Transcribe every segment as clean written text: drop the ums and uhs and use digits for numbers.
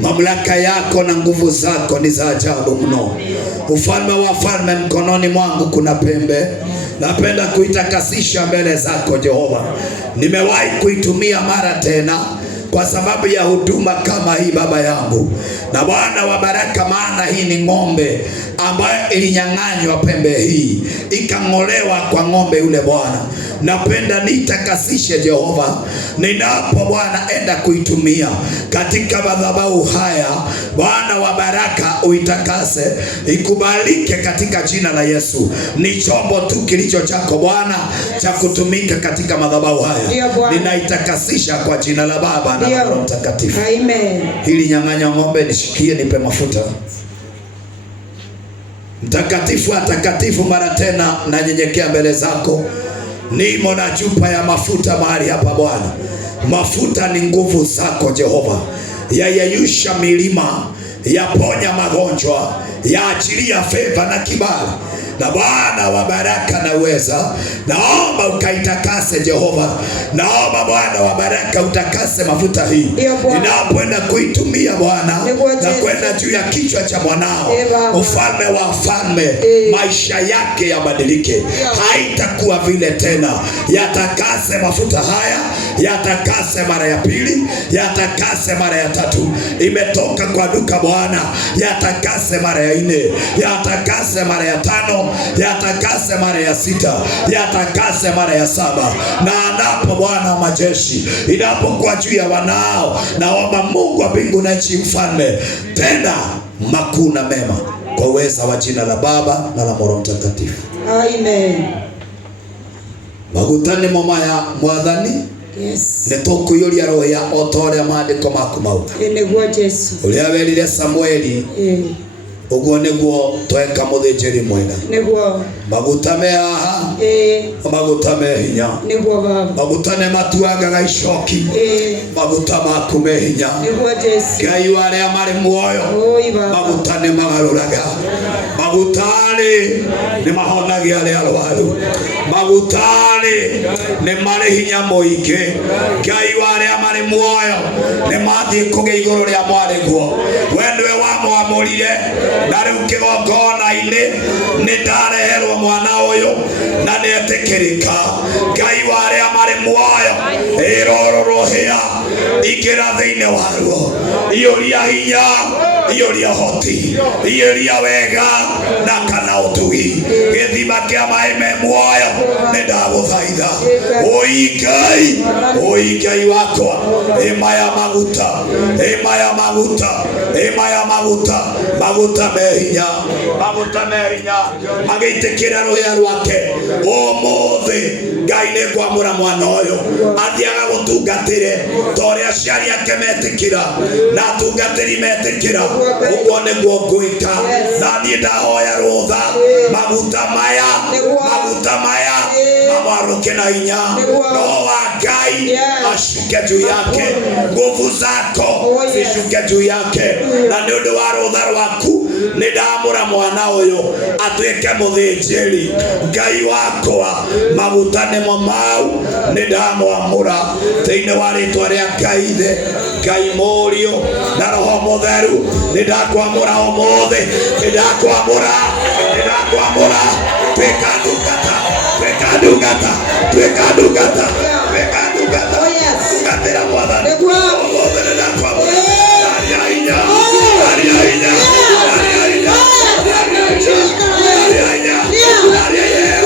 Mamlaka yako na nguvu zako ni za ajabu mno. Ufalme wa falme mkononi mwangu kuna pembe. Napenda kuitakasisha mbele zako Jehova. Nimewahi kuitumia mara tena kwa sababu ya huduma kama hii Baba yangu. Na Bwana wa baraka, maana hii ni ng'ombe ambayo ilinyang'anywa pembe hii, ikang'olewa kwa ng'ombe yule Bwana. Napenda nitakasishe Jehova, ninapo Bwana enda kuitumia katika madhabahu haya. Bwana wa baraka, uitakase, ikubalike katika jina la Yesu. Ni chombo tu kilicho chako Bwana cha kutumika katika madhabahu haya. Ninaitakasisha kwa jina la Baba na Roho Mtakatifu. Amen. Hili nyang'anya ng'ombe nishikie, nipe mafuta. Mtakatifu atakatifu, mara tena nanyenyekea mbele zako. Nimo na chupa ya mafuta mahali hapa Bwana. Mafuta ni nguvu zako Jehova, yayeyusha milima, yaponya magonjwa, yaachilia feva na kibali. Na Bwana wa baraka na uweza, naomba ukaitakase Jehova. Naomba Bwana wa baraka utakase mafuta hii ninapoenda kuitumia Bwana, na kwenda juu ya kichwa cha mwanao. Ufalme wa falme, maisha yake yabadilike. Haitakuwa vile tena. Yatakase mafuta haya, yatakase mara ya pili, yatakase mara ya tatu. Imetoka kwa duka Bwana, yatakase mara ya 4, yatakase mara ya 5, yatakase mara ya 6, yatakase mara ya 7. Na anapo Bwana wa majeshi inapokuwa juu ya wanao, naomba Mungu wa mbingu na nchi, mfalme, tenda makuu na mema kwa uweza wa jina la Baba na la Roho Mtakatifu. Amen. Magutani momaya mwathani. Yes. Netokuyoria roho ya otore maandiko maku mau. Enegwa Yesu. Ulia werire Samueli. Uguo niguo tweka muthĩnjĩri mwega. Niguo. Maguta me haha. Maguta me hinya. Niguo Baba. Maguta ne matuangaga icoki. Maguta maku me hinya. Niguo Yesu. Ngai wa arĩa marĩ muoyo. Maguta ne magarũraga. Maguta nĩ mahonagia arĩa arwaru. Maguta nĩ marĩ hinya mũingĩ. Ngai wa arĩa marĩ muoyo nĩ mathiĩ kũgĩa igũrũ rĩa mwarĩguo. We nĩwe wamwamũrire na rĩu kĩgongona-inĩ nĩ ndareherwo mwana ũyũ na nĩ etĩkĩrĩka. Ngai wa arĩa marĩ muoyo, ĩrorũrũhĩa, ingĩra thĩinĩ waruo, iyũria hinya, iyũria hoti, iyũria wega na kana ũtugi. Gĩthima kĩa maĩ me muoyo nĩ ndagũthaitha. Oi Ngai wakwa, maya maguta, maya maguta, maya maguta, maguta me hinya, maguta me hinya, magĩitĩkĩra rũhĩa rwake. Ũmũthĩ Ngai nĩ ngwamũra mwana ũyũ athiaga gũtungatĩre ta ũrĩa aciari ake metĩkĩra na atungatĩri metĩkĩra. Ũguo nĩguo ngwĩka, na niĩ ndahoya rũtha, maguta maya mamarũke na hinya. Roho wa Ngai ashuke juu yake, nguvu zako zishuke juu yake. Na nĩ ũndũ wa rũtha rwaku nĩ ndamũra mwana ũyũ atuĩke mũthĩnjĩri. Ngai wakwa, maguta nĩmo mau nĩ ndamwamũra thĩinĩ wa rĩtwa rĩa Ngai Ithe, Ngai Mũriũ na Roho Mũtheru. Nĩ ndakwamũra ũmũthĩ, nĩ ndakwamũra, nĩ ndakwamũra. Twĩka ndungata, twĩka ndungata, twĩka ndungata, twĩka ndungata. Tungatĩra Mwathani ũmũthĩ, nĩ ndakwamũra. Aria hinya, aria hinya, aria hinya, aria hinya, aria hinya.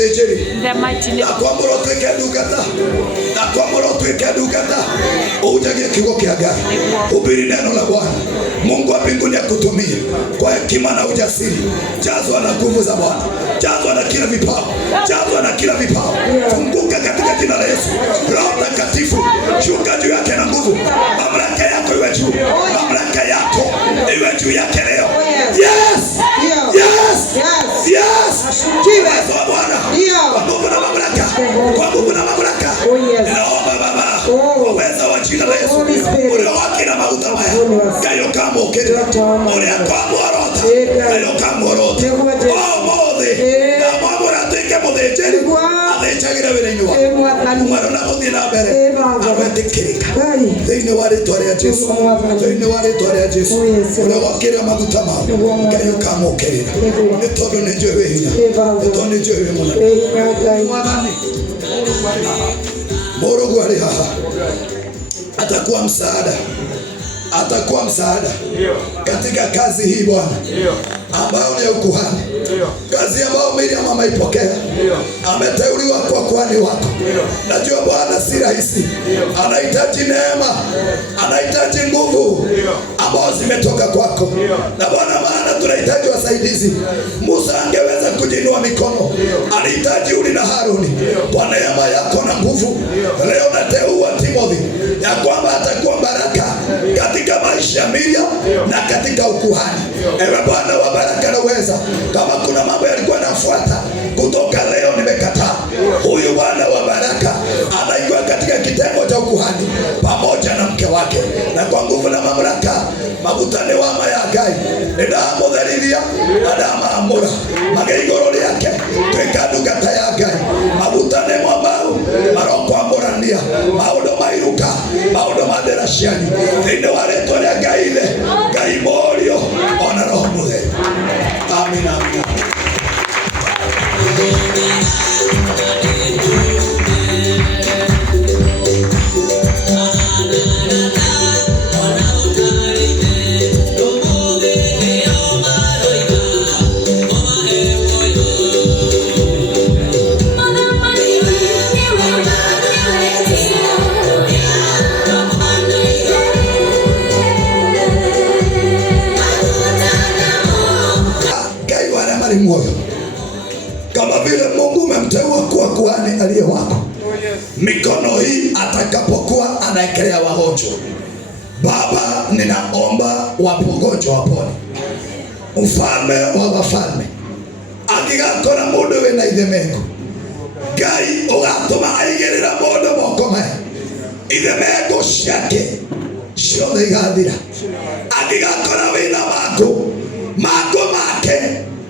muthĩnjĩri na kwamũra ũtuĩke ndungata na kwamũra ũtuĩke ndungata ũhunjagie kiugo kĩa Ngai. Hubiri neno la Bwana. Mungu wa mbinguni akutumie kwa hekima na ujasiri. Jazwa na nguvu za Bwana. Jazwa na kila vipawa. Jazwa na kila vipawa. Funguka katika jina la Yesu. Roho Mtakatifu shuka juu yake na nguvu. Mamlaka yako iwe juu. Mamlaka yako iwe juu yake leo. Yes! Yes! Yes! Uwezo wa Bwana. Kwa nguvu na mamlaka. Kwa nguvu na mamlaka. Naomba Baba, uwezo wa jina la Yesu. Ule wake na mafuta maya. Kayo kama ukete. Ule kama warota. Kayo kama warota. Oh mothe. Na mamura teke muthĩnjĩri. Athĩnjagĩra wĩra-inĩ wake. Mwana na mũthiĩ na mbere. Agwetĩkĩrĩka. Thĩinĩ wa rĩĩtwa rĩa Jesũ. Thĩinĩ wa rĩĩtwa rĩa Jesũ. Ule wakĩra maguta mau. Kayo kama ũkĩrĩra. Nĩ tondũ nĩ njũĩ wĩ hinya. Nĩ tondũ nĩ njũĩ wĩ mũnene. Mwathani. Mũrũgu arĩ haha. Atakuwa msaada. Atakuwa msaada katika kazi hii Bwana, ambayo ni ukuhani. Kazi ambayo Miriam ameipokea. Ameteuliwa kwa kuhani wako. Najua Bwana si rahisi. Anahitaji neema, anahitaji nguvu ambazo zimetoka kwako. Na Bwana, maana tunahitaji wasaidizi. Musa angeweza kujiinua mikono. Anahitaji Uri na Haruni. Kwa neema yako na nguvu, leo nateua Timothy ya kwamba atakuwa baraka katika maisha ya Miriam na katika ukuhani. Ewe Bwana wa baraka na uweza, kama kuna mambo yalikuwa yanafuata, kutoka leo nimekataa. Huyu Bwana wa baraka anaingia katika kitengo cha ukuhani pamoja na mke wake, na kwa nguvu na mamlaka mabutane wa mayagai ndamutherithia na ndamamura mageigoro yake tweka ndungata ya Ngai. Mabutane mwambao marokwamũrania maũndũ mairuka maũndũ mathera cianyu thĩinĩ wa rĩĩtwa rĩa Ngai ithe, Ngai Mũriũ ona Roho Mũtheru. Amina. Kama vile Mungu umemteua kuwa kuhani aliye wako, mikono hii atakapokuwa anaekelea wagonjwa, Baba, ninaomba wagonjwa wapone. Mfalme wa wafalme, angĩgakora mũndũ wĩna ithemengo, Ngai ũgatũma aigĩrĩra mũndũ moko maya, ithemengo ciake ciothe igathira. Angĩgakora wĩna mangũ make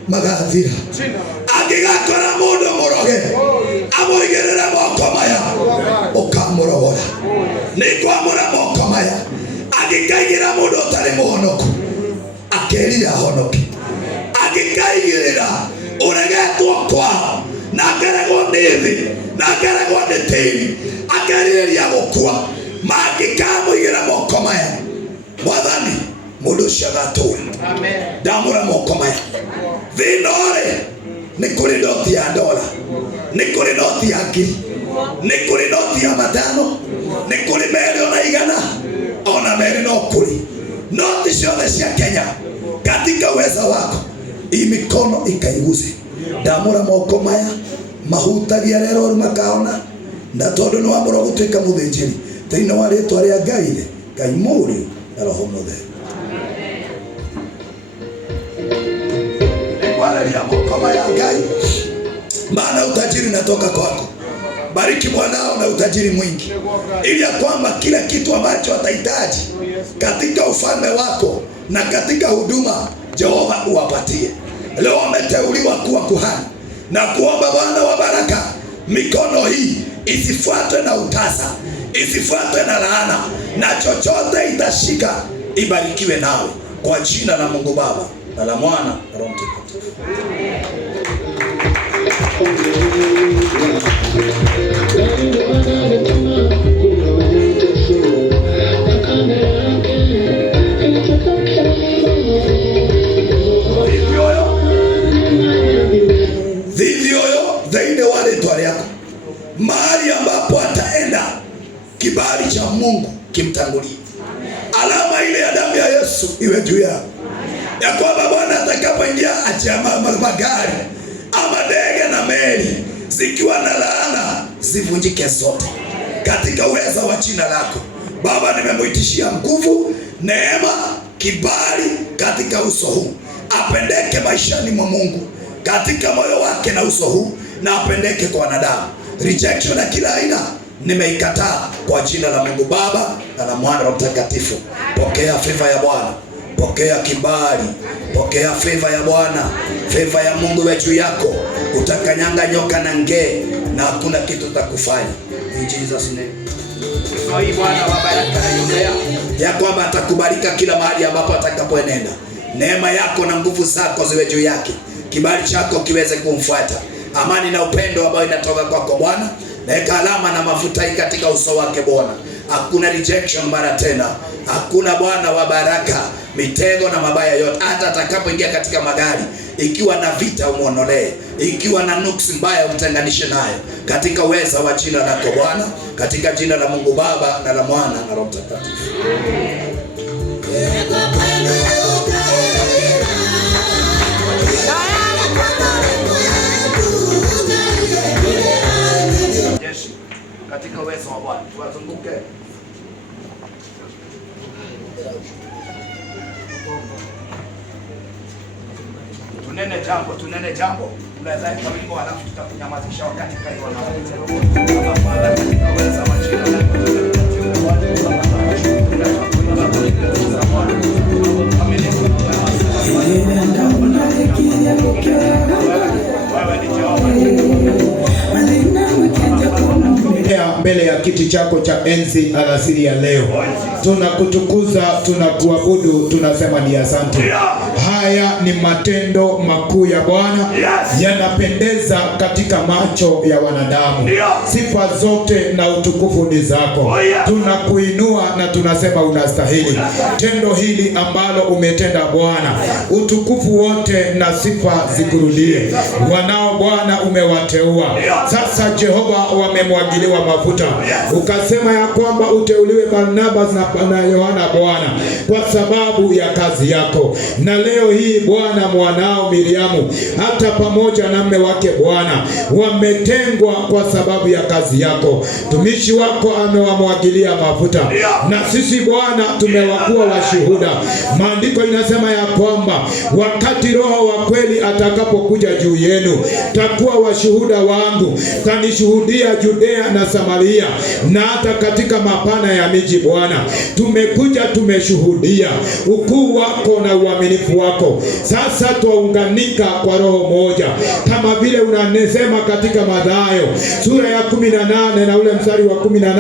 magathira. Angĩgakora mũndũ mũroge, amũigĩrĩre moko maya ũkamũrogora. Nĩngwamũra moko maya. Angĩkaigĩra mũndũ ũtarĩ mũhonoku, akeria ahonoke. Angĩkaigĩrĩra ũregetwo kwao, na ngeregwo nĩ thĩ, na ngeregwo nĩ tĩri, akerirĩria gũkua, mangĩkamũigĩra moko maya, Mwathani, mũndũ ũcio agatũũra. Ndamũra moko maya. Thĩna ũrĩ nĩ kũrĩ noti ya $1, nĩ kũrĩ noti ya $1000, nĩ kũrĩ noti ya $500, nĩ kũrĩ merĩ ona 100, ona merĩ no kũrĩ. Noti ciothe cia Kenya katika uweza wako, hii mikono ikaiguze. Ndamũra moko maya mahutagia rero makaona, na tondũ nĩ wamũra gũtuĩka mũthĩnjĩri thĩinĩ wa rĩĩtwa rĩa Ngai ithe, Ngai Mũriũ na Roho Mũtheru. Walalia mkono ya Ngai, maana utajiri natoka kwako. Bariki mwanao na utajiri mwingi, ili ya kwamba kila kitu ambacho atahitaji katika ufalme wako na katika huduma, Jehova uwapatie. Leo ameteuliwa kuwa kuhani, na kuomba Bwana wa baraka, mikono hii isifuatwe na utasa, isifuatwe na laana, na chochote itashika ibarikiwe nawe, kwa jina la Mungu Baba na la Mwana na Roho Mtakatifu. Thithioyo thĩinĩ akutangulie. Alama ile ya damu ya Yesu iwe juu yako, ya kwamba Bwana atakapoingia achiama magari ama ndege na meli zikiwa na laana zivunjike zote katika uweza wa jina lako. Baba, nimemuitishia nguvu, neema, kibali katika uso huu, apendeke maishani mwa Mungu katika moyo wake na uso huu, na apendeke kwa wanadamu. Rejection ya kila aina nimeikataa kwa jina la Mungu Baba na la Mwana na Mtakatifu. Pokea favor ya Bwana, pokea kibali, pokea favor ya Bwana. Favor ya Mungu iwe juu yako, utakanyanga nyoka na nge na hakuna kitu utakufanya. In Jesus name. Hii Bwana wa baraka na yombea ya kwamba atakubarika kila mahali ambapo atakapoenenda. Neema yako na nguvu zako ziwe juu yake, kibali chako kiweze kumfuata. Amani na upendo ambao inatoka kwako Bwana, na alama na mafuta hii katika uso wake Bwana. Hakuna rejection mara tena, hakuna Bwana wa baraka, mitego na mabaya yote. Hata atakapoingia katika magari, ikiwa na vita umuonolee, ikiwa na nuksi mbaya umtenganishe nayo, katika uweza wa jina lako Bwana, katika jina la Mungu Baba na la Mwana na Roho Mtakatifu. Katika uwezo wa Bwana tuwazunguke. Tunene jambo. Unaweza kawimbo halafu tutakunyamazisha wakati kai wanaote. Baba Bwana, katika uwezo wa jina lako mbele ya kiti chako cha enzi alasiri ya leo, tunakutukuza, tunakuabudu, tunasema ni asante. Haya ni matendo makuu ya Bwana, yanapendeza katika macho ya wanadamu. Sifa zote na utukufu ni zako. Tunakuinua na tunasema unastahili tendo hili ambalo umetenda Bwana. Utukufu wote na sifa zikurudie. Wanao Bwana umewateua sasa, Jehova, wamemwagiliwa mafuta. Ukasema ya kwamba uteuliwe Barnabas na Yohana Bwana kwa sababu ya kazi yako. Na leo hii Bwana, mwanao Miriamu hata pamoja na mume wake Bwana wametengwa kwa sababu ya kazi yako. Tumishi wako amewamwagilia mafuta, na sisi Bwana tumewakuwa washuhuda. Maandiko inasema ya kwamba wakati Roho wa kweli atakapokuja juu yenu, takuwa washuhuda wangu. Kanishuhudia Judea na Samaria na hata katika mapana ya miji. Bwana, tumekuja tumeshuhudia ukuu wako na uaminifu wako. Sasa twaunganika kwa roho moja, kama vile unasema katika Mathayo sura ya 18 na ule mstari wa 18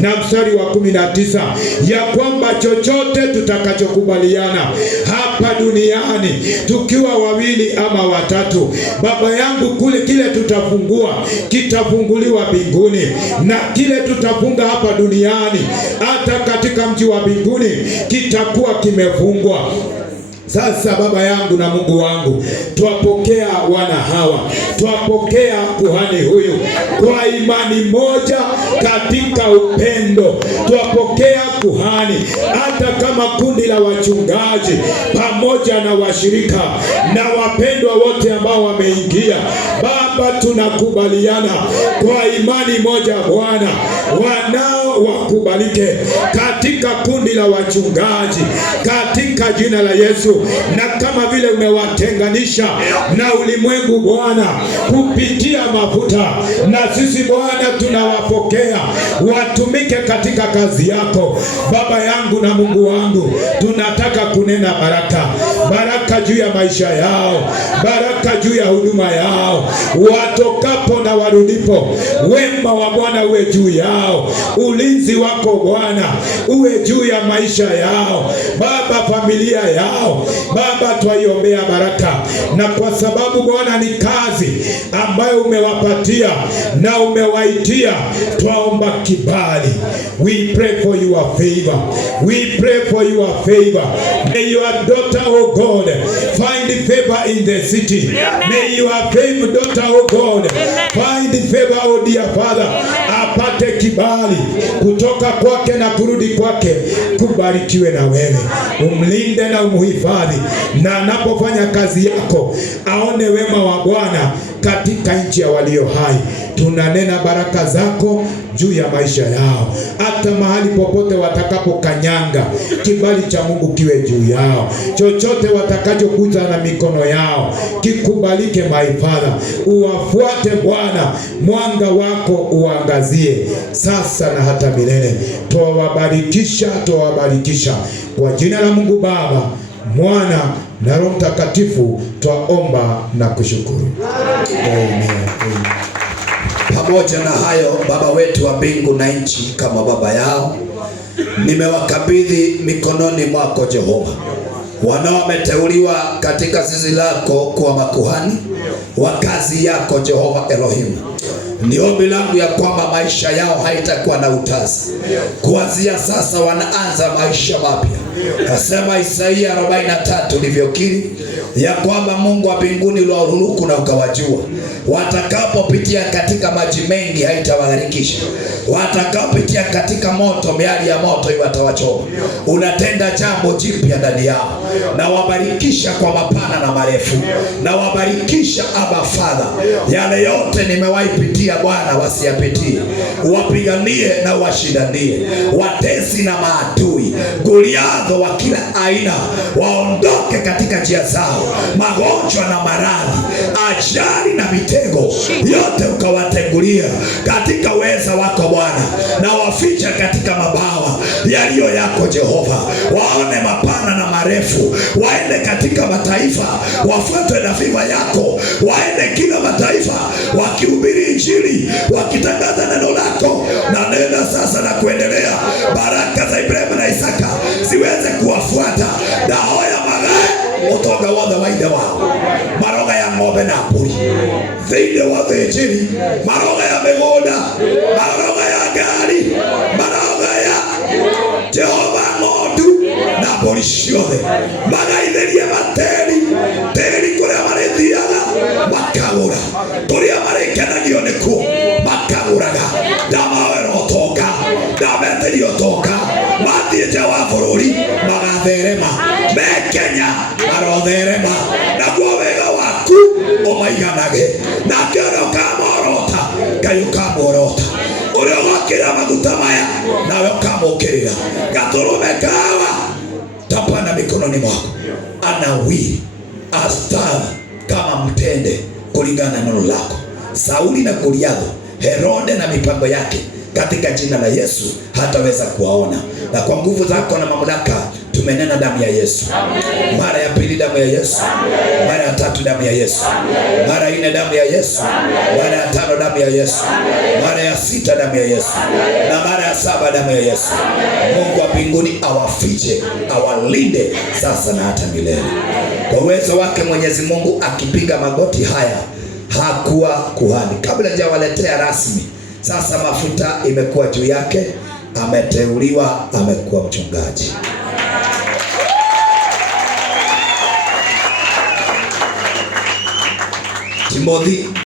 na mstari wa 19 ya kwamba chochote tutakachokubaliana hapa duniani tukiwa wawili ama watatu, Baba yangu, kule kile tutafungua kitafunguliwa mbinguni, na kile tutafunga hapa duniani hata katika mji wa mbinguni kitakuwa kimefungwa. Sasa Baba yangu na Mungu wangu, twapokea wana hawa, twapokea kuhani huyu kwa imani moja katika upendo. Twapokea kuhani hata kama kundi la wachungaji pamoja na washirika na wapendwa wote ambao wameingia. Baba, tunakubaliana kwa imani moja Bwana, wanao wakubalike katika kundi la wachungaji katika jina la Yesu. Na kama vile umewatenganisha na ulimwengu Bwana kupitia mafuta, na sisi Bwana tunawapokea watumike katika kazi yako. Baba yangu na Mungu wangu, tunataka kunena baraka juu ya maisha yao, baraka juu ya huduma yao, watokapo na warudipo. Wema wa Bwana uwe juu yao, ulinzi wako Bwana uwe juu ya maisha yao. Baba, familia yao Baba, twaiombea baraka, na kwa sababu Bwana ni kazi ambayo umewapatia na umewaitia, twaomba kibali. We pray for your favor. We pray for your favor. May your daughter, oh God, find favor in the city. May your daughter, oh God, find favor, oh dear Father, apate kibali kutoka kwake na kurudi kwake kubarikiwe na wewe. Umlinde na umuhifadhi, na anapofanya kazi yako aone wema wa Bwana katika nchi ya walio hai. Tunanena baraka zako juu ya maisha yao, hata mahali popote watakapokanyanga, kibali cha Mungu kiwe juu yao. Chochote watakachoguza na mikono yao kikubalike, my Father. Uwafuate Bwana, mwanga wako uangazie sasa na hata milele. Twawabarikisha kwa jina la Mungu Baba, Mwana na Roho Mtakatifu twaomba na kushukuru. Amen. Pamoja na hayo, Baba wetu wa mbingu na nchi, kama baba yao, nimewakabidhi mikononi mwako Jehova wanao wameteuliwa katika zizi lako kuwa makuhani wa kazi yako Jehova Elohim. Ni ombi langu ya kwamba maisha yao haitakuwa na utasa. Kuanzia sasa wanaanza maisha mapya. Nasema Isaia 43 ulivyokiri ya kwamba Mungu wa mbinguni uliwaruzuku na ukawajua. Watakapopitia katika maji mengi haitawaharikisha. Watakapopitia katika moto, miali ya moto iwatawachoma. Unatenda jambo jipya ndani yao. Na wabarikisha kwa mapana na marefu. Na wabarikisha Abba Father. Yale yote nimewahi pitia Bwana wasiyapitie. Wapiganie na washindanie. Watesi na maadui, Goliathi wa kila aina waondoke katika njia zao. Magonjwa na maradhi, ajali na mitego yote ukawatengulia katika uweza wako Bwana, na waficha katika mabawa yaliyo yako Jehova. Waone mapana na marefu, waende katika mataifa, wafuatwe na viva yako, waende kila mataifa wakihubiri Injili, wakitangaza neno lako. Na nena sasa na kuendelea, baraka za Ibrahimu na Isaka ziweze kuwafuata. Dawa ya magae utonga wothe wa ithe wao, maroga ya ng'ombe na mbũri, thĩinĩ wa thĩnjĩri, maroga ya mĩgũnda, maroga ya ngari, maroga ya Jehova ng'ondu na mbũri ciothe, magaithĩrie materi, tĩri kũrĩa marĩthiaga makagũra, kũrĩa marĩkenagio nĩkuo makagũraga. Ndamawĩra ũtonga, ndametĩria ũtonga, mathiĩ nja wa bũrũri magatherema, me Kenya marotherema, naguo wega waku ũmaiganage, nake ũrĩa ũkamorota Ngai ũkamworota, ũrĩa ũgokĩra maguta maya nawe ũkamũkĩrĩra. Gatũrũme kawa tapana mikononi mwako, anawiri astawi kama mtende kulingana na neno lako. Sauli na Goliathi, Herode na mipango yake, katika jina la Yesu hataweza kuwaona. Na kwa nguvu zako na mamlaka tumenena damu ya Yesu. Mara ya pili damu ya Yesu. Mara ya tatu damu ya Yesu. Mara ya nne damu ya Yesu. Mara ya tano damu ya Yesu. Mara ya sita damu ya Yesu. Na mara ya saba damu ya Yesu. Mungu wa mbinguni awafiche, awalinde sasa na hata milele. Kwa uwezo wake Mwenyezi Mungu akipiga magoti haya hakuwa kuhani. Kabla hajawaletea rasmi, sasa mafuta imekuwa juu yake, ameteuliwa, amekuwa mchungaji. Timothy